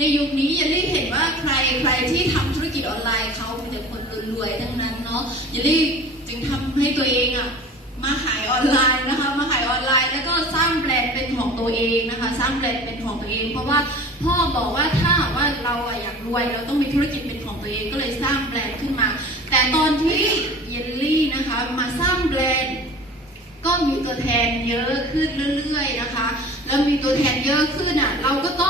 ในยุคนี้อย่าลี่เห็นว่าใครที่ทำธุรกิจออนไลน์เขาเป็นแต่คนรวยๆทั้งนั้นเนาะอย่าลี่จึงทำให้ตัวเองมาขายออนไลน์นะคะมาขายออนไลน์แล้วก็สร้างแบรนด์เป็นของตัวเองนะคะสร้างแบรนด์เป็นของตัวเองเพราะว่าพ่อบอกว่าถ้าว่าเราอยากรวยเราต้องมีธุรกิจเป็นของตัวเองก็เลยสร้างแบรนด์ขึ้นมาแต่ตอนที่เยลลี่นะคะมาสร้างแบรนด์ก็มีตัวแทนเยอะขึ้นเรื่อยๆนะคะแล้วมีตัวแทนเยอะขึ้นเราก็ต้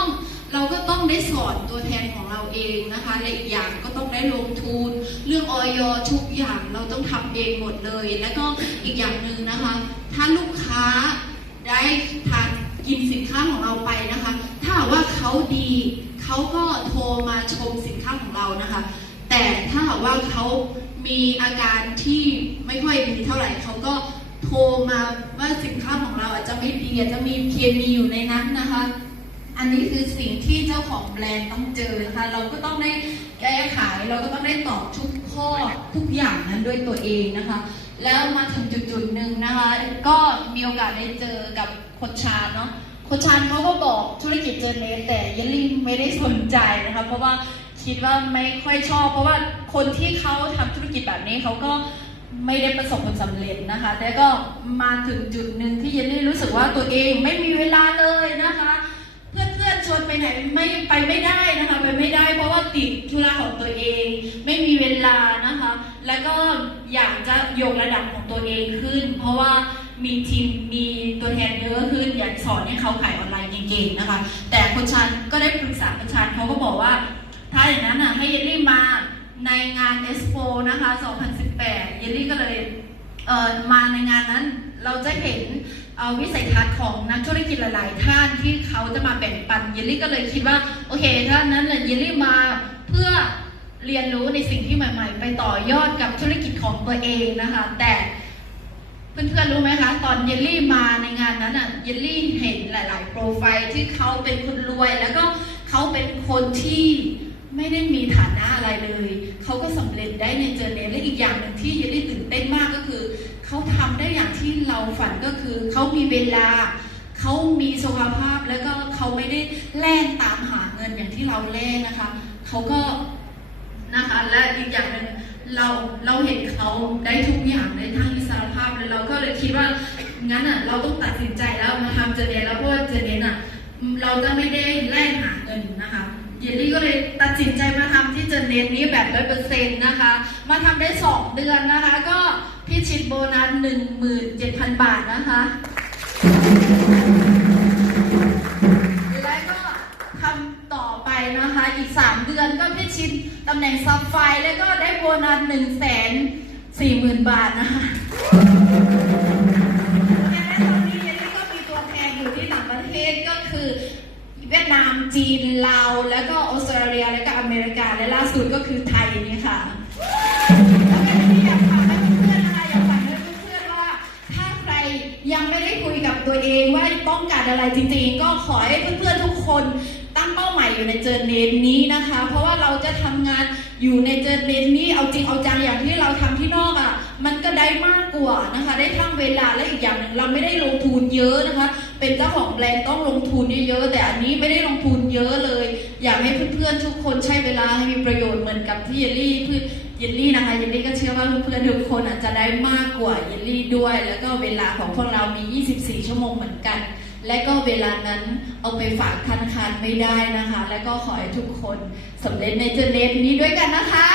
องได้สอนตัวแทนของเราเองนะคะและอีกอย่างก็ต้องได้ลงทุนเรื่องอย.ทุกอย่างเราต้องทำเองหมดเลยแล้วก็อีกอย่างหนึ่งนะคะถ้าลูกค้าได้ทานกินสินค้าของเราไปนะคะถ้าว่าเขาดีเขาก็โทรมาชมสินค้าของเรานะคะแต่ถ้าว่าเขามีอาการที่ไม่ค่อยดีเท่าไหร่เขาก็โทรมาว่าสินค้าของเราอาจจะไม่ดีอาจจะมีเคมีอยู่ในนั้นนะคะอันนี้คือสิ่งที่เจ้าของแบรนด์ต้องเจอนะคะเราก็ต้องได้แก้ไขเราก็ต้องได้ตอบทุกข้อทุกอย่างนั้นด้วยตัวเองนะคะแล้วมาถึงจุดๆหนึ่งนะคะก็มีโอกาสได้เจอกับโคชชาญเนาะโคชชาญเขาก็บอกธุรกิจเจอเนสแต่เยลลี่ไม่ได้สนใจนะคะเพราะว่าคิดว่าไม่ค่อยชอบเพราะว่าคนที่เขาทำธุรกิจแบบนี้เขาก็ไม่ได้ประสบผลสำเร็จนะคะแต่ก็มาถึงจุดหนึ่งที่เยลลี่รู้สึกว่าตัวเองไม่มีเวลาเลยนะคะเพื่อนชวนไปไหนไม่ได้นะคะไปไม่ได้เพราะว่าติดธุระของตัวเองไม่มีเวลานะคะแล้วก็อยากจะยกระดับของตัวเองขึ้นเพราะว่ามีทีมมีตัวแทนเยอะขึ้นอยากสอนให้เขาขายออนไลน์เก่งๆนะคะแต่คนชันก็ได้ปรึกษาคนชันเขาก็บอกว่าถ้าอย่างนั้นให้เยลลี่มาในงานเอ็กซ์โปนะคะ2018เยลลี่ก็เลยมาในงานนั้นเราจะเห็นวิสัยทัศน์ของนักธุรกิจหลายๆท่านที่เขาจะมาแบ่งปันเยลลี่ก็เลยคิดว่าโอเคถ้านั้นเยลลี่มาเพื่อเรียนรู้ในสิ่งที่ใหม่ๆไปต่อยอดกับธุรกิจของตัวเองนะคะแต่เพื่อนๆรู้ไหมคะตอนเยลลี่มาในงานนั้นเยลลี่เห็นหลายๆโปรไฟล์ที่เขาเป็นคนรวยแล้วก็เขาเป็นคนที่ไม่ได้มีฐานะอะไรเลยเขาก็สำเร็จได้ในเจอเนสและอีกอย่างหนึ่งที่เยลลี่ตื่นเต้นมากก็คือเขาทำได้อย่างที่เราฝันก็คือเขามีเวลาเขามีสุขภาพแล้วก็เขาไม่ได้แล่นตามหาเงินอย่างที่เราแล่นนะคะเขาก็นะคะและอีกอย่างหนึ่งเราเห็นเขาได้ทุกอย่างในทางอิสรภาพเลยเราก็เลยคิดว่างั้นเราต้องตัดสินใจแล้วมาทำเจอเนสแล้วเพราะว่าเจอเนสเราจะไม่ได้แล่นหาเงินนะคะเยลลี่ก็เลยตัดสินใจมาทำที่เจอเนสนี้แบบ100%นะคะมาทำได้2 เดือนนะคะก็พิชิตโบนัส 17,000 บาทนะคะและก็ทำต่อไปนะคะอีก3 เดือนก็พิชิตตำแหน่งซับไฟแล้วก็ได้โบนัส 140,000 บาทนะคะและตอนนี้เยลลี่ก็มีตัวแทนอยู่ที่ต่างประเทศก็คือเวียดนามจีนลาวแล้วก็ออสเตรเลียแล้วก็อเมริกาและล่าสุดก็คือไทยนี่ค่ะแล้วก็ที่อยากฝากให้เพื่อนๆนะคะอยากฝากให้เพื่อนๆว่าถ้าใครยังไม่ได้คุยกับตัวเองว่าต้องการอะไรจริงๆก็ขอให้เพื่อนๆทุกคนตั้งเป้าหมายอยู่ในเจอเนสนี้นะคะเพราะว่าเราจะทำงานอยู่ในเจอเนสนี้เอาจริงเอาจังอย่างที่เราทำที่นอกมันก็ได้มากกว่านะคะได้ทั้งเวลาและอีกอย่างหนึ่งเราไม่ได้ลงทุนเยอะนะคะเป็นเจ้าของแบรนด์ต้องลงทุนเยอะๆแต่อันนี้ไม่ได้ลงทุนเยอะเลยอยากให้เพื่อนๆทุกคนใช้เวลาให้มีประโยชน์เหมือนกับที่เยลลี่นะคะเยลลี่ก็เชื่อว่าเพื่อนๆทุกคนอาจจะได้มากกว่าเยลลี่ด้วยแล้วก็เวลาของพวกเรามี24 ชั่วโมงเหมือนกันและก็เวลานั้นเอาไปฝากธนาคารไม่ได้นะคะและก็ขอให้ทุกคนสำเร็จในเจอเนสนี้ด้วยกันนะคะ